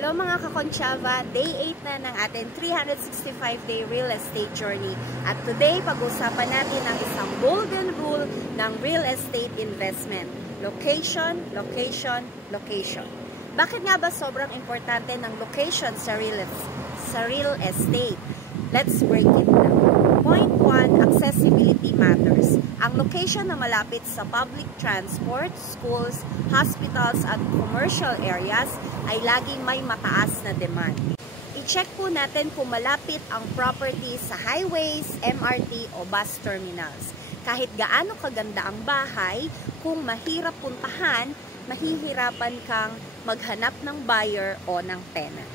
Hello mga kakonsyava, day 8 na ng ating 365-day real estate journey. At today, pag-usapan natin ang isang golden rule ng real estate investment. Location, location, location. Bakit nga ba sobrang importante ng location sa real estate? Let's break it down. Point 1, accessibility matters. Ang location na malapit sa public transport, schools, hospitals at commercial areas ay laging may mataas na demand. I-check po natin kung malapit ang property sa highways, MRT o bus terminals. Kahit gaano kaganda ang bahay, kung mahirap puntahan, mahihirapan kang maghanap ng buyer o ng tenant.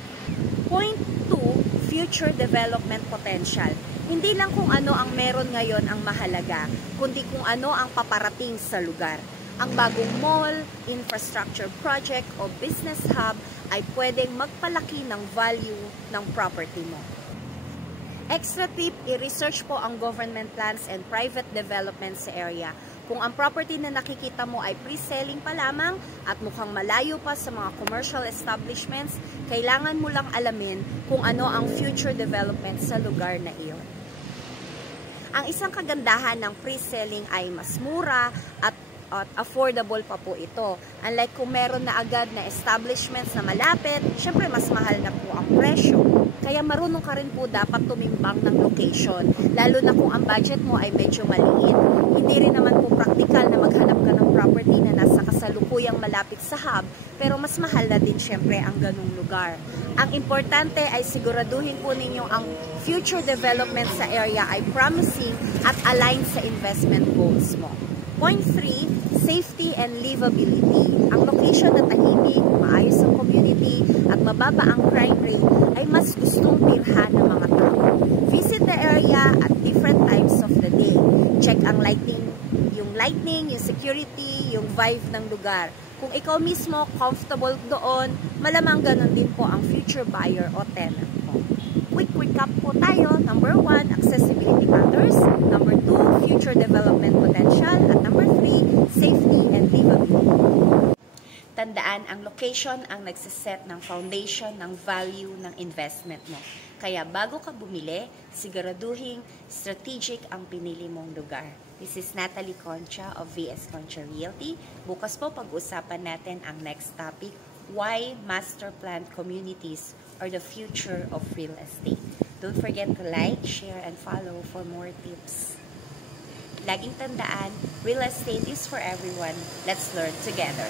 Point 2, future development potential. Hindi lang kung ano ang meron ngayon ang mahalaga, kundi kung ano ang paparating sa lugar. Ang bagong mall, infrastructure project o business hub ay pwedeng magpalaki ng value ng property mo. Extra tip, i-research po ang government plans and private development sa area. Kung ang property na nakikita mo ay pre-selling pa lamang at mukhang malayo pa sa mga commercial establishments, kailangan mo lang alamin kung ano ang future development sa lugar na iyon. Ang isang kagandahan ng pre-selling ay mas mura at affordable pa po ito. Unlike kung meron na agad na establishments na malapit, syempre mas mahal na po ang presyo. Kaya marunong ka rin po dapat tumimbang ng location, lalo na kung ang budget mo ay medyo maliit. Hindi rin naman po practical na maghanap ka ng property na nasa kasalukuyang malapit sa hub, pero mas mahal na din syempre ang ganung lugar. Ang importante ay siguraduhin po ninyo ang future development sa area ay promising at aligned sa investment goals mo. Point 3, safety and livability. Ang location na tahimik, maayos ang community, at mababa ang crime rate ay mas gustong tirhan ng mga tao. Visit the area at different times of the day. Check ang lighting, yung security, yung vibe ng lugar. Kung ikaw mismo comfortable doon, malamang ganun din po ang future buyer o tenant mo. Quick recap po tayo. Number 1, accessibility matters. Number 2, future development potential. At number 3, safety and livability. Tandaan, ang location ang nagsiset ng foundation ng value ng investment mo. Kaya bago ka bumili, siguraduhin strategic ang pinili mong lugar. This is Natalie Concha of VS Concha Realty. Bukas po pag-usapan natin ang next topic, why master planned communities are the future of real estate. Don't forget to like, share, and follow for more tips. Laging tandaan, real estate is for everyone. Let's learn together.